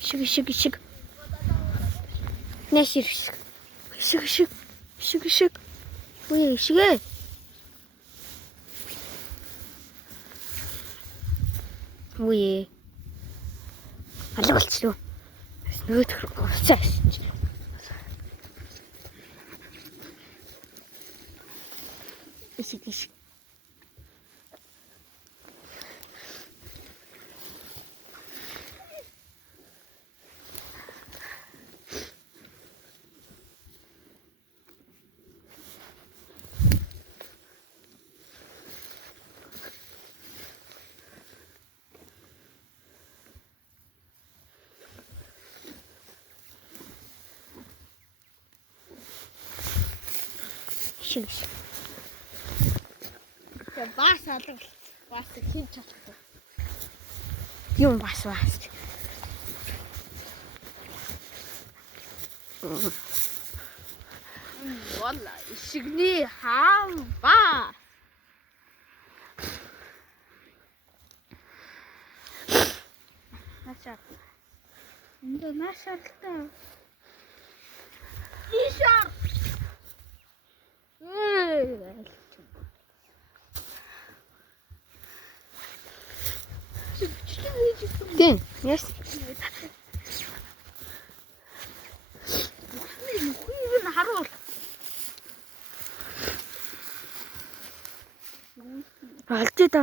Шиг. Нэшир шиг. Ой, шигээ. Ой. Алга болчихлоо. Нөгөөх уцаас. Иш. Я бас алга. Бас хийж чадахгүй. Юм бас. Вала, ишигний хаан ба. Начар. Энд нашаалтай. Ишар. Дэн, яс. Нөхөр харуул. Алдъя да.